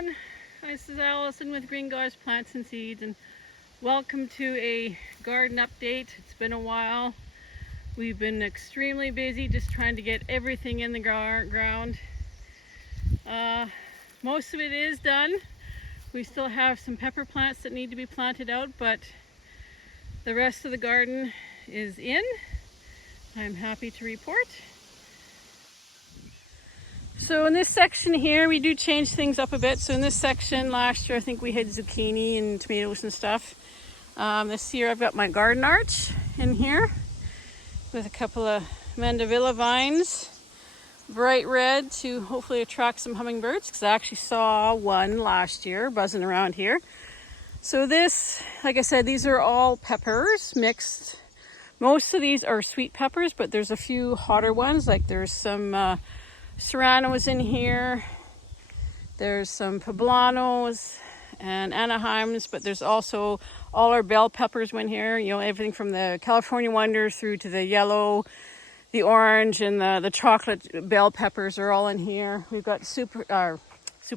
everyone, this is Allison with Green Goddess Plants and Seeds, and welcome to a garden update. It's been a while. We've been extremely busy just trying to get everything in the ground. Most of it is done. We still have some pepper plants that need to be planted out, but the rest of the garden is in. I'm happy to report. So in this section here, we do change things up a bit. So in this section, last year I think we had zucchini and tomatoes and stuff. This year I've got my garden arch in here with a couple of mandevilla vines, bright red to hopefully attract some hummingbirds, because I actually saw one last year buzzing around here. So this, like I said, these are all peppers mixed. Most of these are sweet peppers, but there's a few hotter ones, like there's some Serranos in here, there's some Poblanos and Anaheims, but there's also all our bell peppers in here, you know, everything from the California Wonders through to the yellow, the orange, and the chocolate bell peppers are all in here. We've got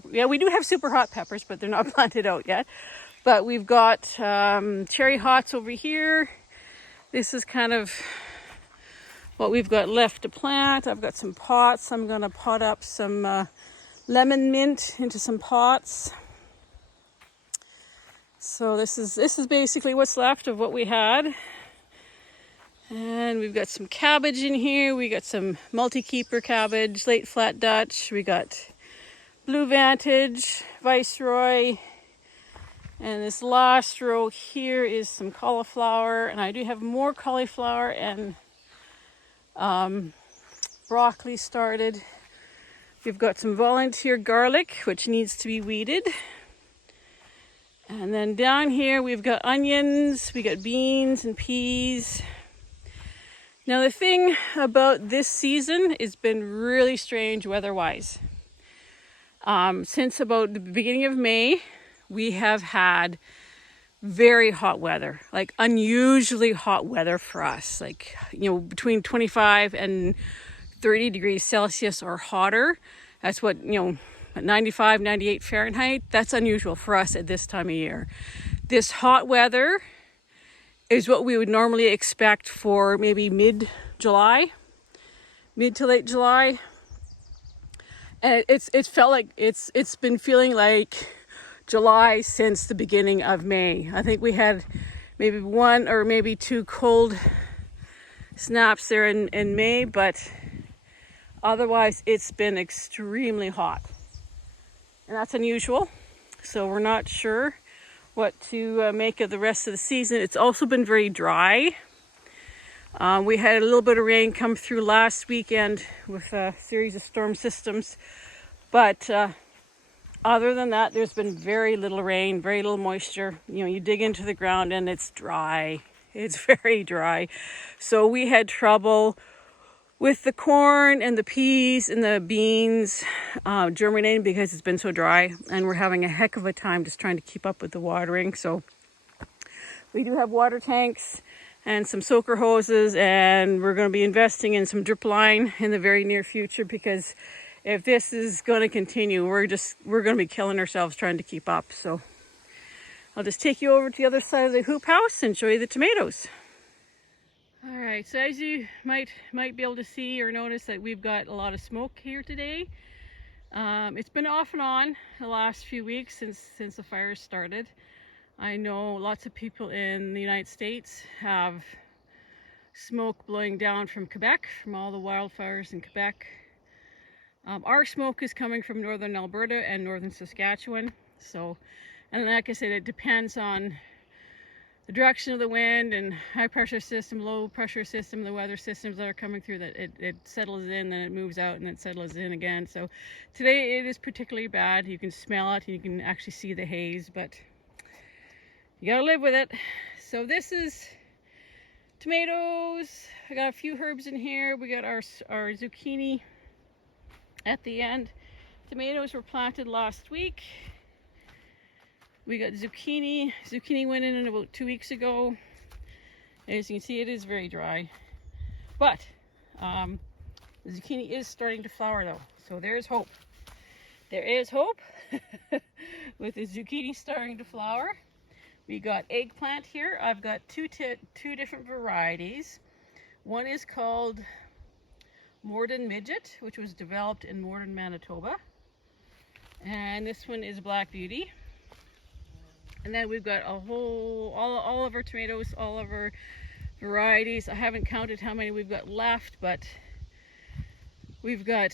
we do have super hot peppers, but they're not planted out yet. But we've got cherry hots over here. This is kind of what we've got left to plant. I've got some pots. I'm going to pot up some lemon mint into some pots. So this is basically what's left of what we had. And we've got some cabbage in here. We got some multi-keeper cabbage, late flat Dutch. We got Blue Vantage, Viceroy. And this last row here is some cauliflower. And I do have more cauliflower and broccoli started. We've got some volunteer garlic, which needs to be weeded. And then down here we've got onions, we got beans and peas. Now the thing about this season has been really strange weather-wise. Since about the beginning of May, we have had very hot weather, like unusually hot weather for us, like, you know, between 25 and 30 degrees Celsius or hotter. That's what, you know, 95, 98 Fahrenheit. That's unusual for us at this time of year. This hot weather is what we would normally expect for maybe mid-July, mid to late July. And it's felt like it's been feeling like July since the beginning of May. I think we had maybe one or maybe two cold snaps there in May, but otherwise it's been extremely hot. And that's unusual. So we're not sure what to make of the rest of the season. It's also been very dry. We had a little bit of rain come through last weekend with a series of storm systems, but other than that, there's been very little rain, very little moisture. You know, you dig into the ground and it's dry. It's very dry. So we had trouble with the corn and the peas and the beans germinating because it's been so dry. And we're having a heck of a time just trying to keep up with the watering. So we do have water tanks and some soaker hoses, and we're going to be investing in some drip line in the very near future, because if this is going to continue, we're going to be killing ourselves trying to keep up. So I'll just take you over to the other side of the hoop house and show you the tomatoes. All right, so as you might be able to see or notice, that we've got a lot of smoke here today. It's been off and on the last few weeks since the fires started. I know lots of people in the United States have smoke blowing down from Quebec, from all the wildfires in Quebec. Our smoke is coming from northern Alberta and northern Saskatchewan. So, and like I said, it depends on the direction of the wind and high pressure system, low pressure system, the weather systems that are coming through, that it settles in, then it moves out, and then it settles in again. So today it is particularly bad. You can smell it, and you can actually see the haze, but you gotta live with it. So this is tomatoes. I got a few herbs in here. We got our zucchini at the end. Tomatoes were planted last week. We got zucchini. Zucchini went in about 2 weeks ago. As you can see, it is very dry. But the zucchini is starting to flower though. So there's hope. There is hope. with the zucchini starting to flower. We got eggplant here. I've got two different varieties. One is called Morden Midget, which was developed in Morden, Manitoba. And this one is Black Beauty. And then we've got all of our tomatoes, all of our varieties. I haven't counted how many we've got left, but we've got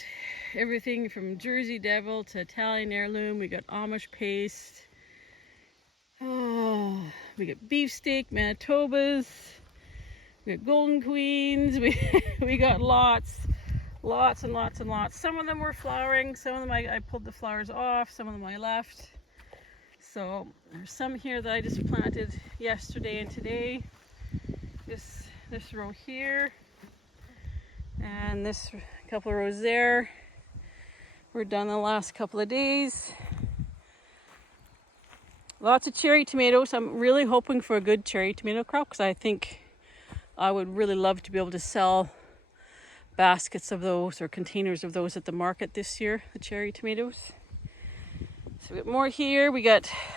everything from Jersey Devil to Italian Heirloom. We got Amish Paste. Oh, we got Beefsteak, Manitobas. We got Golden Queens. We got lots and lots. Some of them were flowering. Some of them I pulled the flowers off. Some of them I left. So there's some here that I just planted yesterday and today. This row here, and this couple of rows there. We're done the last couple of days. Lots of cherry tomatoes. I'm really hoping for a good cherry tomato crop because I think I would really love to be able to sell baskets of those or containers of those at the market this year, the cherry tomatoes. So we got more here.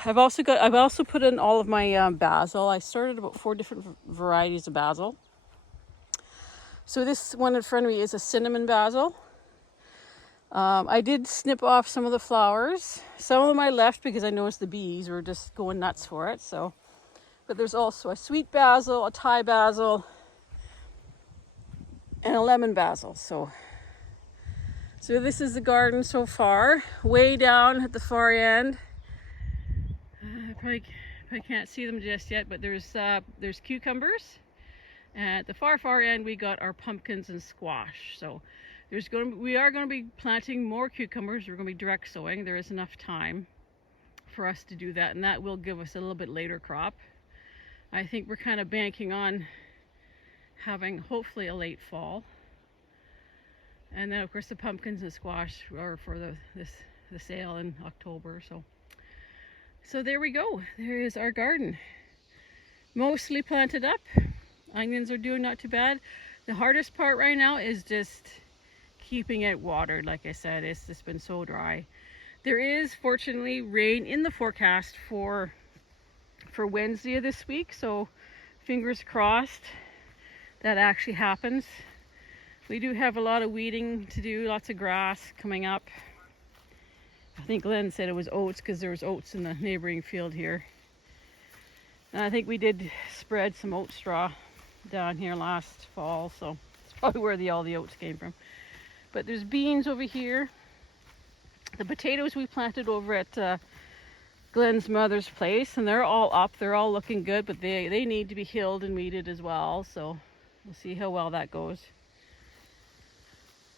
I've also put in all of my basil. I started about 4 different varieties of basil. So this one in front of me is a cinnamon basil. I did snip off some of the flowers. Some of them I left because I noticed the bees were just going nuts for it. But there's also a sweet basil, a Thai basil, and a lemon basil. So this is the garden so far. Way down at the far end, I probably can't see them just yet, but there's cucumbers. And at the far end, we got our pumpkins and squash. So we are going to be planting more cucumbers. We're going to be direct sowing. There is enough time for us to do that, and that will give us a little bit later crop. I think we're kind of banking on having hopefully a late fall. And then of course the pumpkins and squash are for the sale in October. So there we go. There is our garden. Mostly planted up. Onions are doing not too bad. The hardest part right now is just keeping it watered. Like I said, it's just been so dry. There is fortunately rain in the forecast for Wednesday of this week, so fingers crossed that actually happens. We do have a lot of weeding to do, lots of grass coming up. I think Glenn said it was oats because there was oats in the neighboring field here. And I think we did spread some oat straw down here last fall, so it's probably where all the oats came from. But there's beans over here. The potatoes we planted over at Glenn's mother's place, and they're all up. They're all looking good, but they need to be hilled and weeded as well. So we'll see how well that goes.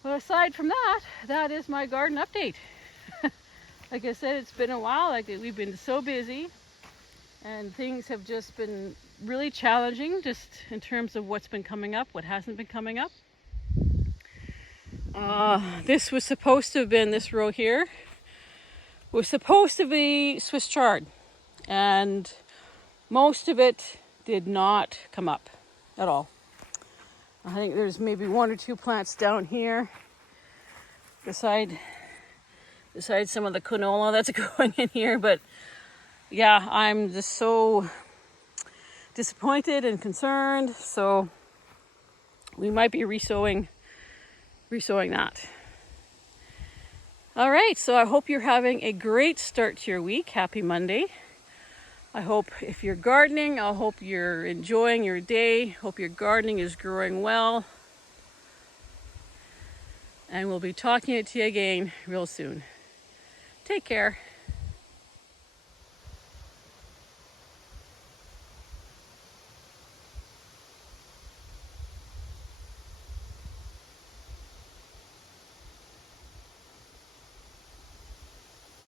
Well, aside from that is my garden update. Like I said, it's been a while. We've been so busy, and things have just been really challenging, just in terms of what's been coming up, what hasn't been coming up. This was supposed to have been, this row here was supposed to be Swiss chard, and most of it did not come up at all. I think there's maybe 1 or 2 plants down here beside some of the canola that's going in here. But yeah, I'm just so disappointed and concerned. So we might be resowing that. All right, so I hope you're having a great start to your week. Happy Monday. I hope if you're gardening, I hope you're enjoying your day. Hope your gardening is growing well. And we'll be talking to you again real soon. Take care.